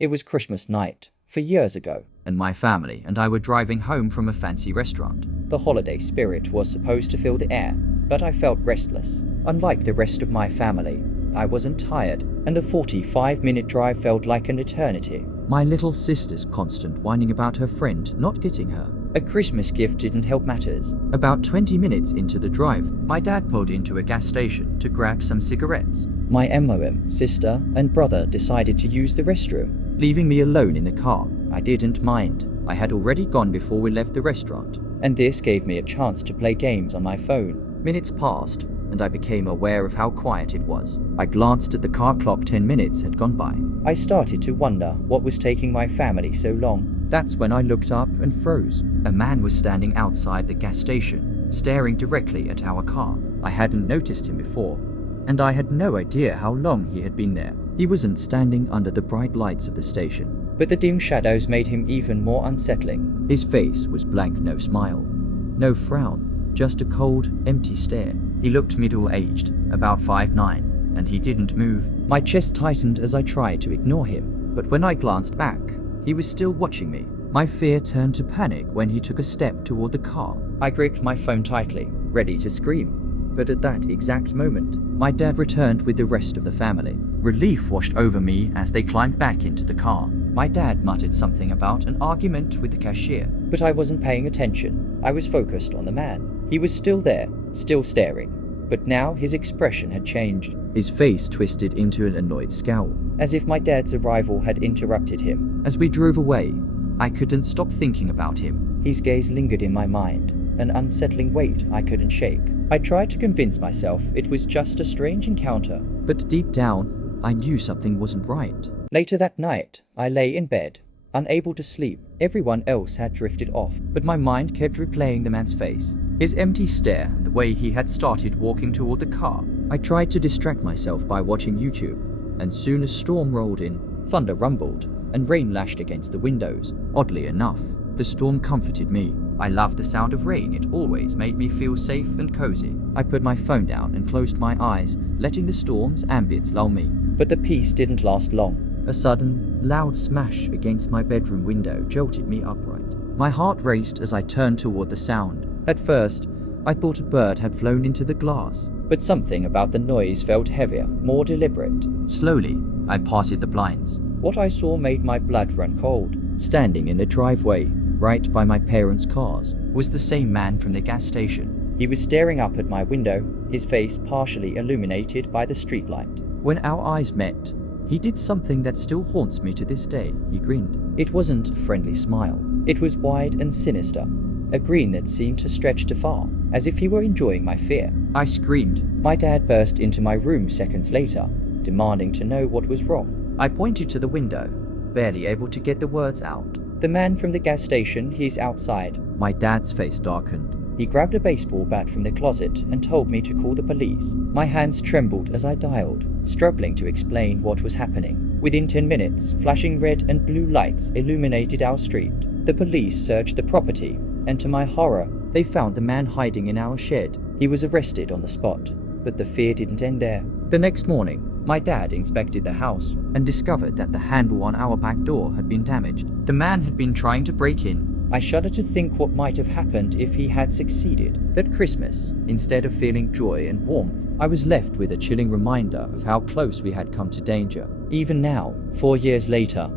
It was Christmas night, 4 years ago, and my family and I were driving home from a fancy restaurant. The holiday spirit was supposed to fill the air, but I felt restless. Unlike the rest of my family, I wasn't tired, and the 45-minute drive felt like an eternity. My little sister's constant whining about her friend not getting her a Christmas gift didn't help matters. About 20 minutes into the drive, my dad pulled into a gas station to grab some cigarettes. My MOM sister and brother decided to use the restroom, leaving me alone in the car. I didn't mind. I had already gone before we left the restaurant, and this gave me a chance to play games on my phone. Minutes passed, and I became aware of how quiet it was. I glanced at the car clock. 10 minutes had gone by. I started to wonder what was taking my family so long. That's when I looked up and froze. A man was standing outside the gas station, staring directly at our car. I hadn't noticed him before, and I had no idea how long he had been there. He wasn't standing under the bright lights of the station, but the dim shadows made him even more unsettling. His face was blank, no smile, no frown, just a cold, empty stare. He looked middle-aged, about 5'9", and he didn't move. My chest tightened as I tried to ignore him, but when I glanced back, he was still watching me. My fear turned to panic when he took a step toward the car. I gripped my phone tightly, ready to scream. But at that exact moment, my dad returned with the rest of the family. Relief washed over me as they climbed back into the car. My dad muttered something about an argument with the cashier, but I wasn't paying attention. I was focused on the man. He was still there, still staring, but now his expression had changed. His face twisted into an annoyed scowl, as if my dad's arrival had interrupted him. As we drove away, I couldn't stop thinking about him. His gaze lingered in my mind, an unsettling weight I couldn't shake. I tried to convince myself it was just a strange encounter, but deep down, I knew something wasn't right. Later that night, I lay in bed, unable to sleep. Everyone else had drifted off, but my mind kept replaying the man's face, his empty stare, and the way he had started walking toward the car. I tried to distract myself by watching YouTube, and soon a storm rolled in. Thunder rumbled, and rain lashed against the windows. Oddly enough, the storm comforted me. I loved the sound of rain. It always made me feel safe and cozy. I put my phone down and closed my eyes, letting the storm's ambience lull me. But the peace didn't last long. A sudden, loud smash against my bedroom window jolted me upright. My heart raced as I turned toward the sound. At first, I thought a bird had flown into the glass, but something about the noise felt heavier, more deliberate. Slowly, I parted the blinds. What I saw made my blood run cold. Standing in the driveway, right by my parents' cars, was the same man from the gas station. He was staring up at my window, his face partially illuminated by the streetlight. When our eyes met, he did something that still haunts me to this day. He grinned. It wasn't a friendly smile. It was wide and sinister, a grin that seemed to stretch too far, as if he were enjoying my fear. I screamed. My dad burst into my room seconds later, demanding to know what was wrong. I pointed to the window, barely able to get the words out. The man from the gas station, he's outside. My dad's face darkened. He grabbed a baseball bat from the closet and told me to call the police. My hands trembled as I dialed, struggling to explain what was happening. Within 10 minutes, flashing red and blue lights illuminated our street. The police searched the property, and to my horror, they found the man hiding in our shed. He was arrested on the spot, but the fear didn't end there. The next morning, my dad inspected the house and discovered that the handle on our back door had been damaged. The man had been trying to break in. I shudder to think what might have happened if he had succeeded. That Christmas, instead of feeling joy and warmth, I was left with a chilling reminder of how close we had come to danger. Even now, 4 years later,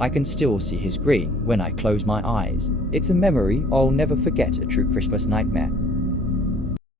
I can still see his grin when I close my eyes. It's a memory I'll never forget, a true Christmas nightmare.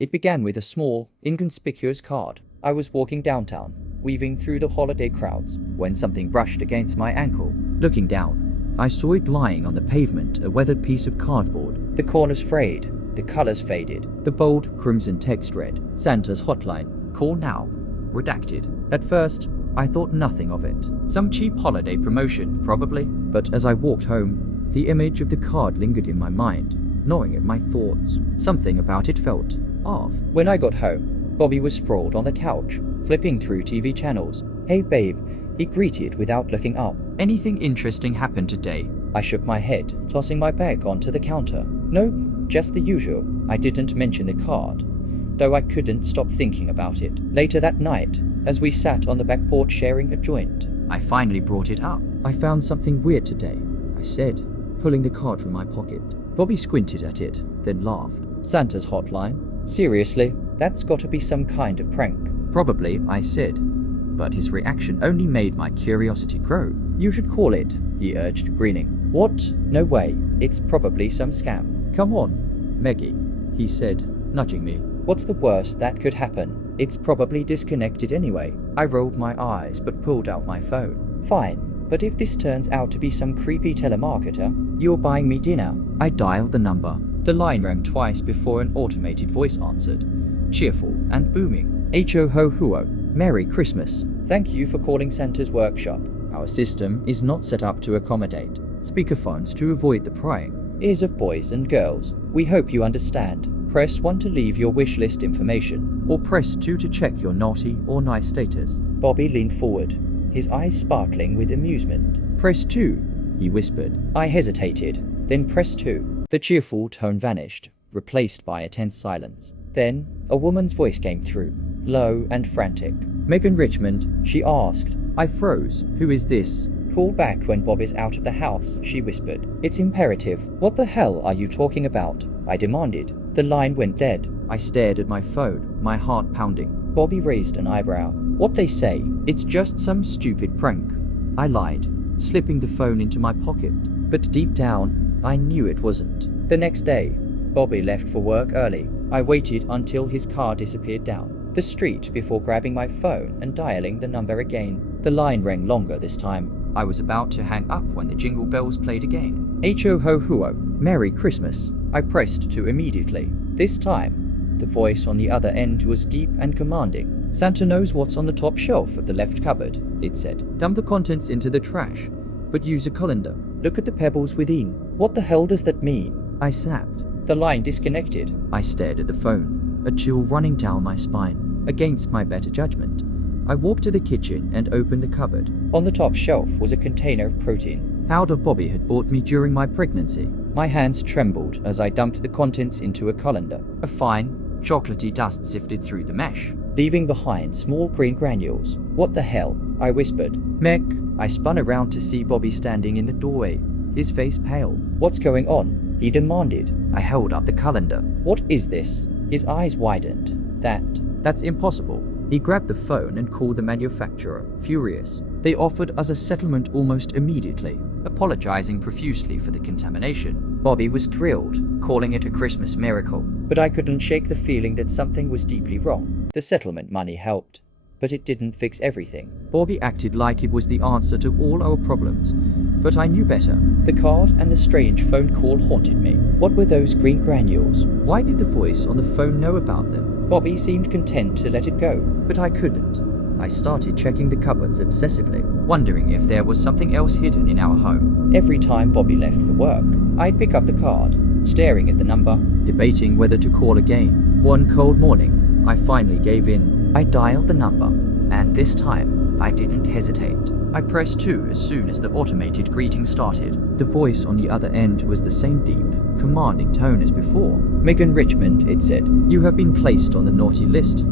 It began with a small, inconspicuous card. I was walking downtown, weaving through the holiday crowds, when something brushed against my ankle. Looking down, I saw it lying on the pavement, a weathered piece of cardboard. The corners frayed, the colors faded. The bold crimson text read, "Santa's hotline. Call now. Redacted." At first, I thought nothing of it. Some cheap holiday promotion, probably. But as I walked home, the image of the card lingered in my mind, gnawing at my thoughts. Something about it felt off. When I got home, Bobby was sprawled on the couch, flipping through TV channels. "Hey babe," he greeted without looking up. "Anything interesting happened today?" I shook my head, tossing my bag onto the counter. "Nope, just the usual." I didn't mention the card, though I couldn't stop thinking about it. Later that night, as we sat on the back porch sharing a joint, I finally brought it up. I found something weird today, I said, pulling the card from my pocket. Bobby squinted at it, then laughed. Santa's hotline? Seriously? That's gotta be some kind of prank. Probably, I said. But his reaction only made my curiosity grow. You should call it, he urged, grinning. What? No way. It's probably some scam. Come on, Maggie, he said, nudging me. What's the worst that could happen? It's probably disconnected anyway. I rolled my eyes but pulled out my phone. Fine, but if this turns out to be some creepy telemarketer, you're buying me dinner. I dialed the number. The line rang twice before an automated voice answered, cheerful and booming. Ho-ho-ho, Merry Christmas. Thank you for calling Santa's workshop. Our system is not set up to accommodate speakerphones to avoid the prying ears of boys and girls. We hope you understand. Press 1 to leave your wish list information, or press 2 to check your naughty or nice status. Bobby leaned forward, his eyes sparkling with amusement. Press 2, he whispered. I hesitated. Then press 2. The cheerful tone vanished, replaced by a tense silence. Then, a woman's voice came through, low and frantic. Megan Richmond, she asked. I froze. Who is this? Call back when Bob is out of the house, she whispered. It's imperative. What the hell are you talking about? I demanded. The line went dead. I stared at my phone, my heart pounding. Bobby raised an eyebrow. What they say? It's just some stupid prank. I lied, slipping the phone into my pocket. But deep down, I knew it wasn't. The next day, Bobby left for work early. I waited until his car disappeared down the street before grabbing my phone and dialing the number again. The line rang longer this time. I was about to hang up when the jingle bells played again. Ho-ho-ho, Merry Christmas. I pressed 2 immediately. This time, the voice on the other end was deep and commanding. Santa knows what's on the top shelf of the left cupboard, it said. Dump the contents into the trash, but use a colander. Look at the pebbles within. What the hell does that mean? I snapped. The line disconnected. I stared at the phone, a chill running down my spine. Against my better judgment, I walked to the kitchen and opened the cupboard. On the top shelf was a container of protein. Powder Bobby had bought me during my pregnancy. My hands trembled as I dumped the contents into a colander. A fine, chocolatey dust sifted through the mesh, leaving behind small green granules. What the hell? I whispered. Mech. I spun around to see Bobby standing in the doorway, his face pale. What's going on? He demanded. I held up the colander. What is this? His eyes widened. That's impossible. He grabbed the phone and called the manufacturer, furious. They offered us a settlement almost immediately, apologizing profusely for the contamination. Bobby was thrilled, calling it a Christmas miracle. But I couldn't shake the feeling that something was deeply wrong. The settlement money helped, but it didn't fix everything. Bobby acted like it was the answer to all our problems, but I knew better. The card and the strange phone call haunted me. What were those green granules? Why did the voice on the phone know about them? Bobby seemed content to let it go, but I couldn't. I started checking the cupboards obsessively, wondering if there was something else hidden in our home. Every time Bobby left for work, I'd pick up the card, staring at the number, debating whether to call again. One cold morning, I finally gave in. I dialed the number, and this time, I didn't hesitate. I pressed 2 as soon as the automated greeting started. The voice on the other end was the same deep, commanding tone as before. Megan Richmond, it said. You have been placed on the naughty list.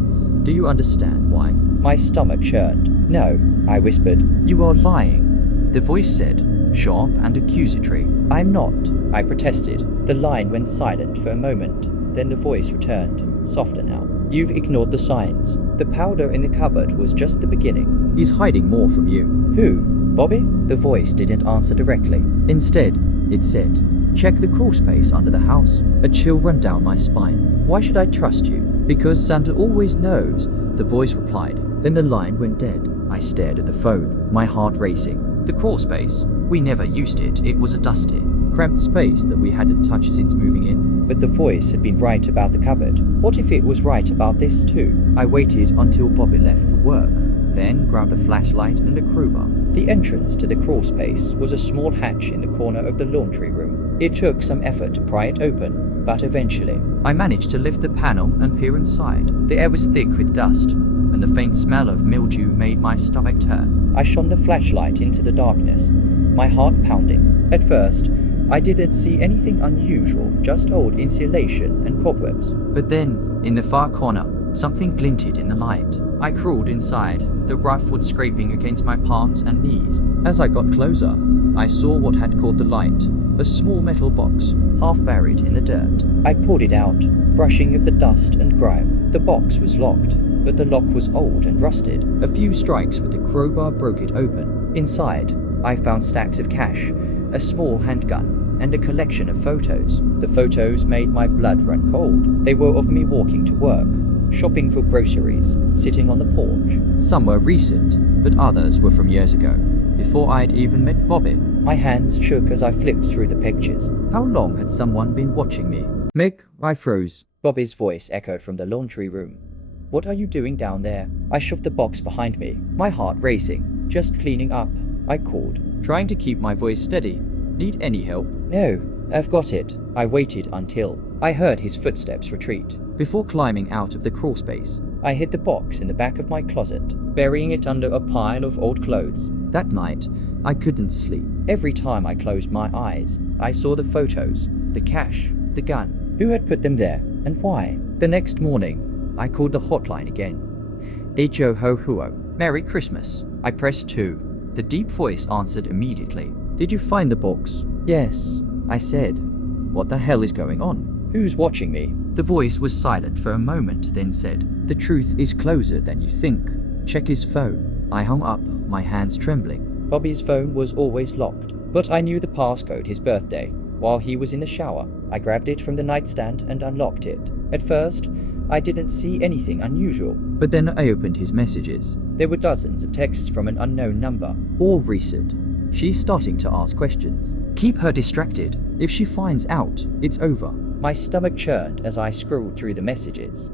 Do you understand why? My stomach churned. No, I whispered. You are lying. The voice said, sharp and accusatory. I'm not, I protested. The line went silent for a moment. Then the voice returned, softer now. You've ignored the signs. The powder in the cupboard was just the beginning. He's hiding more from you. Who? Bobby? The voice didn't answer directly. Instead, it said, check the crawl space under the house. A chill ran down my spine. Why should I trust you? Because Santa always knows, the voice replied. Then the line went dead. I stared at the phone, my heart racing. The crawl space? We never used it. It was a dusty, cramped space that we hadn't touched since moving in. But the voice had been right about the cupboard. What if it was right about this too? I waited until Bobby left for work, then grabbed a flashlight and a crowbar. The entrance to the crawl space was a small hatch in the corner of the laundry room. It took some effort to pry it open, but eventually, I managed to lift the panel and peer inside. The air was thick with dust, and the faint smell of mildew made my stomach turn. I shone the flashlight into the darkness, my heart pounding. At first, I didn't see anything unusual, just old insulation and cobwebs. But then, in the far corner, something glinted in the light. I crawled inside, the rough wood scraping against my palms and knees. As I got closer, I saw what had caught the light, a small metal box, half buried in the dirt. I pulled it out, brushing off the dust and grime. The box was locked, but the lock was old and rusted. A few strikes with the crowbar broke it open. Inside, I found stacks of cash, a small handgun, and a collection of photos. The photos made my blood run cold. They were of me walking to work, shopping for groceries, sitting on the porch. Some were recent, but others were from years ago, before I'd even met Bobby. My hands shook as I flipped through the pictures. How long had someone been watching me? Mick, I froze. Bobby's voice echoed from the laundry room. What are you doing down there? I shoved the box behind me, my heart racing. Just cleaning up, I called, trying to keep my voice steady. Need any help? No, I've got it. I waited until I heard his footsteps retreat. Before climbing out of the crawl space, I hid the box in the back of my closet, burying it under a pile of old clothes. That night, I couldn't sleep. Every time I closed my eyes, I saw the photos, the cash, the gun. Who had put them there, and why? The next morning, I called the hotline again. Ho-ho-ho, Merry Christmas. I pressed 2. The deep voice answered immediately. Did you find the box? Yes, I said. What the hell is going on? Who's watching me? The voice was silent for a moment, then said, The truth is closer than you think. Check his phone. I hung up, my hands trembling. Bobby's phone was always locked, but I knew the passcode his birthday. While he was in the shower, I grabbed it from the nightstand and unlocked it. At first, I didn't see anything unusual, but then I opened his messages. There were dozens of texts from an unknown number, all recent. She's starting to ask questions. Keep her distracted. If she finds out, it's over. My stomach churned as I scrolled through the messages.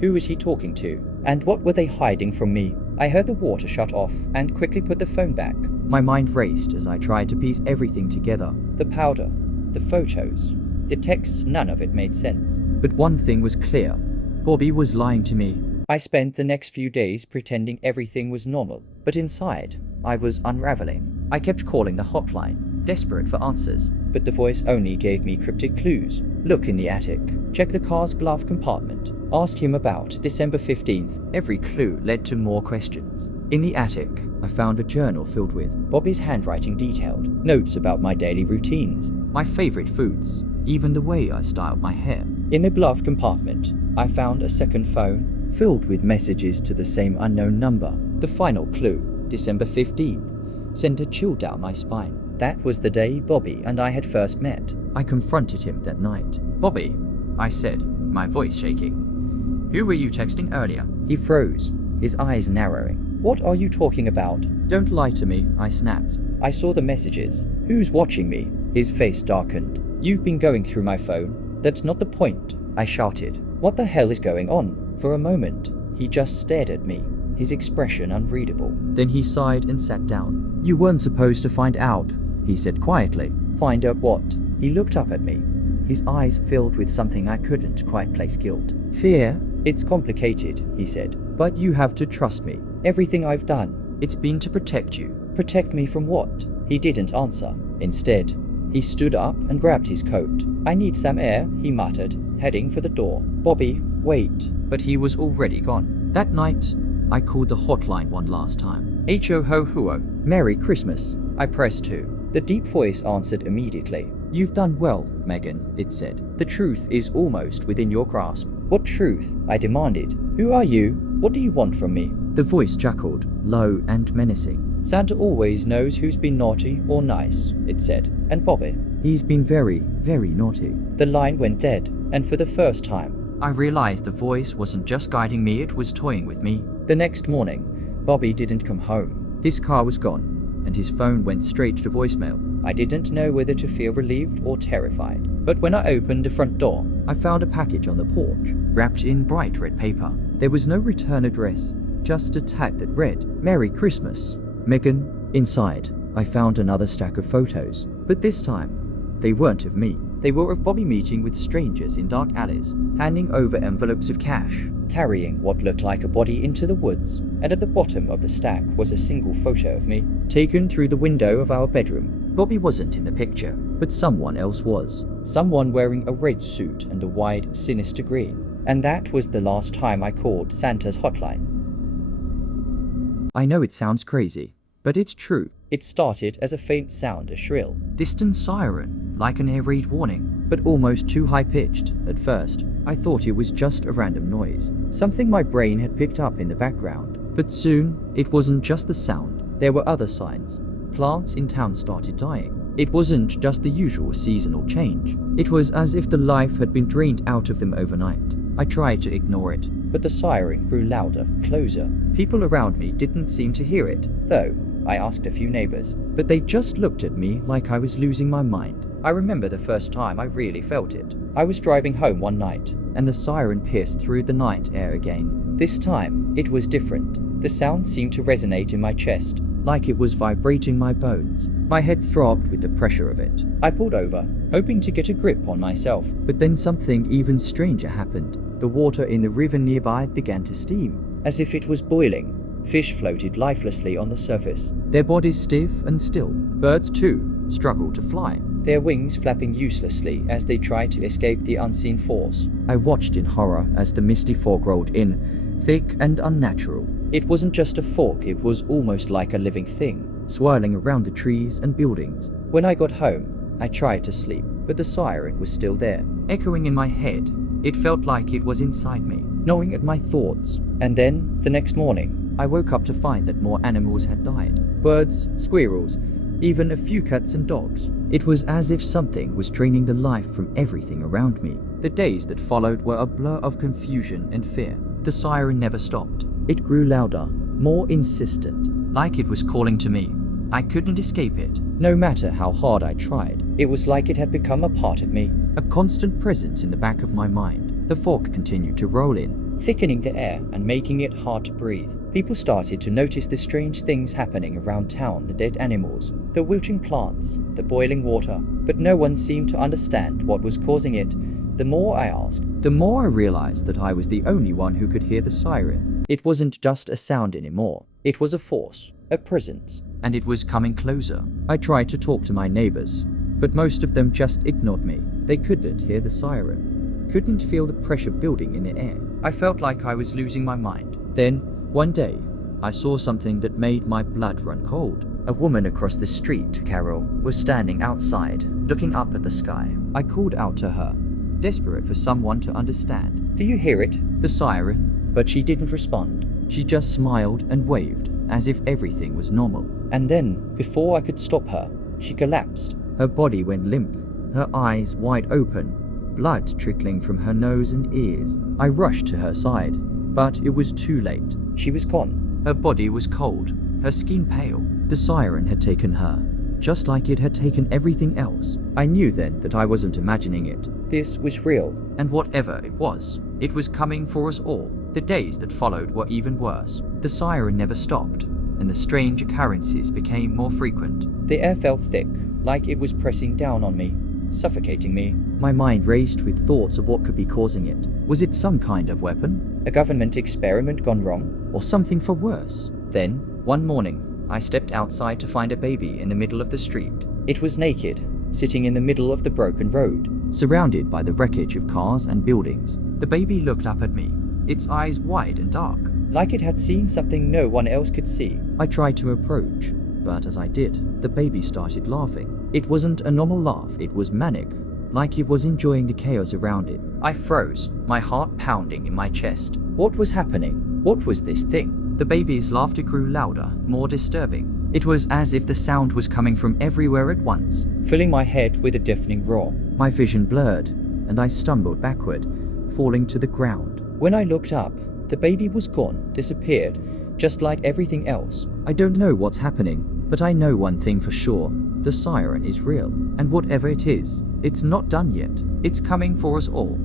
Who was he talking to? And what were they hiding from me? I heard the water shut off and quickly put the phone back. My mind raced as I tried to piece everything together. The powder, the photos, the texts, none of it made sense. But one thing was clear. Bobby was lying to me. I spent the next few days pretending everything was normal, but inside, I was unraveling. I kept calling the hotline, desperate for answers, but the voice only gave me cryptic clues. Look in the attic. Check the car's glove compartment. Ask him about December 15th. Every clue led to more questions. In the attic, I found a journal filled with Bobby's handwriting detailed, notes about my daily routines, my favorite foods, even the way I styled my hair. In the glove compartment, I found a second phone, filled with messages to the same unknown number. The final clue, December 15th, sent a chill down my spine. That was the day Bobby and I had first met. I confronted him that night. Bobby, I said, my voice shaking. Who were you texting earlier? He froze, his eyes narrowing. What are you talking about? Don't lie to me, I snapped. I saw the messages. Who's watching me? His face darkened. You've been going through my phone. That's not the point, I shouted. What the hell is going on? For a moment, he just stared at me, his expression unreadable. Then he sighed and sat down. You weren't supposed to find out, he said quietly. Find out what? He looked up at me, his eyes filled with something I couldn't quite place guilt. Fear? It's complicated, he said, but you have to trust me. Everything I've done, it's been to protect you. Protect me from what? He didn't answer. Instead, he stood up and grabbed his coat. I need some air, he muttered, heading for the door. Bobby, wait. But he was already gone. That night, I called the hotline one last time. Ho-ho-ho, Merry Christmas. I pressed 2. The deep voice answered immediately. You've done well, Megan, it said. The truth is almost within your grasp. What truth? I demanded. Who are you? What do you want from me? The voice chuckled, low and menacing. Santa always knows who's been naughty or nice, it said. And Bobby? He's been very, very naughty. The line went dead, and for the first time, I realized the voice wasn't just guiding me, it was toying with me. The next morning, Bobby didn't come home. His car was gone, and his phone went straight to voicemail. I didn't know whether to feel relieved or terrified. But when I opened the front door, I found a package on the porch, wrapped in bright red paper. There was no return address, just a tag that read, Merry Christmas, Megan. Inside, I found another stack of photos, but this time, they weren't of me. They were of Bobby meeting with strangers in dark alleys, handing over envelopes of cash, carrying what looked like a body into the woods, and at the bottom of the stack was a single photo of me, taken through the window of our bedroom. Bobby wasn't in the picture, but someone else was. Someone wearing a red suit and a wide, sinister grin. And that was the last time I called Santa's hotline. I know it sounds crazy, but it's true. It started as a faint sound, a shrill, distant siren, like an air raid warning, but almost too high-pitched. At first, I thought it was just a random noise, something my brain had picked up in the background. But soon, it wasn't just the sound. There were other signs. Plants in town started dying. It wasn't just the usual seasonal change. It was as if the life had been drained out of them overnight. I tried to ignore it, but the siren grew louder, closer. People around me didn't seem to hear it, though I asked a few neighbors, but they just looked at me like I was losing my mind. I remember the first time I really felt it. I was driving home one night, and the siren pierced through the night air again. This time, it was different. The sound seemed to resonate in my chest, like it was vibrating my bones. My head throbbed with the pressure of it. I pulled over, hoping to get a grip on myself, but then something even stranger happened. The water in the river nearby began to steam, as if it was boiling. Fish floated lifelessly on the surface, their bodies stiff and still. Birds, too, struggled to fly, their wings flapping uselessly as they tried to escape the unseen force. I watched in horror as the misty fog rolled in, thick and unnatural. It wasn't just a fog, it was almost like a living thing, swirling around the trees and buildings. When I got home, I tried to sleep, but the siren was still there, echoing in my head. It felt like it was inside me, gnawing at my thoughts. And then, the next morning, I woke up to find that more animals had died. Birds, squirrels, even a few cats and dogs. It was as if something was draining the life from everything around me. The days that followed were a blur of confusion and fear. The siren never stopped. It grew louder, more insistent, like it was calling to me. I couldn't escape it, no matter how hard I tried. It was like it had become a part of me, a constant presence in the back of my mind. The fog continued to roll in, thickening the air and making it hard to breathe. People started to notice the strange things happening around town, the dead animals, the wilting plants, the boiling water, but no one seemed to understand what was causing it. The more I asked, the more I realized that I was the only one who could hear the siren. It wasn't just a sound anymore. It was a force, a presence, and it was coming closer. I tried to talk to my neighbors, but most of them just ignored me. They couldn't hear the siren, couldn't feel the pressure building in the air. I felt like I was losing my mind. Then, one day, I saw something that made my blood run cold. A woman across the street, Carol, was standing outside, looking up at the sky. I called out to her, desperate for someone to understand. "Do you hear it? The siren?" But she didn't respond. She just smiled and waved, as if everything was normal. And then, before I could stop her, she collapsed. Her body went limp, her eyes wide open, blood trickling from her nose and ears. I rushed to her side, but it was too late. She was gone. Her body was cold, her skin pale. The siren had taken her, just like it had taken everything else. I knew then that I wasn't imagining it. This was real, and whatever it was coming for us all. The days that followed were even worse. The siren never stopped, and the strange occurrences became more frequent. The air felt thick, like it was pressing down on me, suffocating me. My mind raced with thoughts of what could be causing it. Was it some kind of weapon? A government experiment gone wrong? Or something far worse? Then, one morning, I stepped outside to find a baby in the middle of the street. It was naked, sitting in the middle of the broken road, surrounded by the wreckage of cars and buildings. The baby looked up at me, its eyes wide and dark, like it had seen something no one else could see. I tried to approach, but as I did, the baby started laughing. It wasn't a normal laugh, it was manic, like it was enjoying the chaos around it. I froze, my heart pounding in my chest. What was happening? What was this thing? The baby's laughter grew louder, more disturbing. It was as if the sound was coming from everywhere at once, filling my head with a deafening roar. My vision blurred, and I stumbled backward, falling to the ground. When I looked up, the baby was gone, disappeared, just like everything else. I don't know what's happening, but I know one thing for sure. The siren is real, and whatever it is, it's not done yet. It's coming for us all.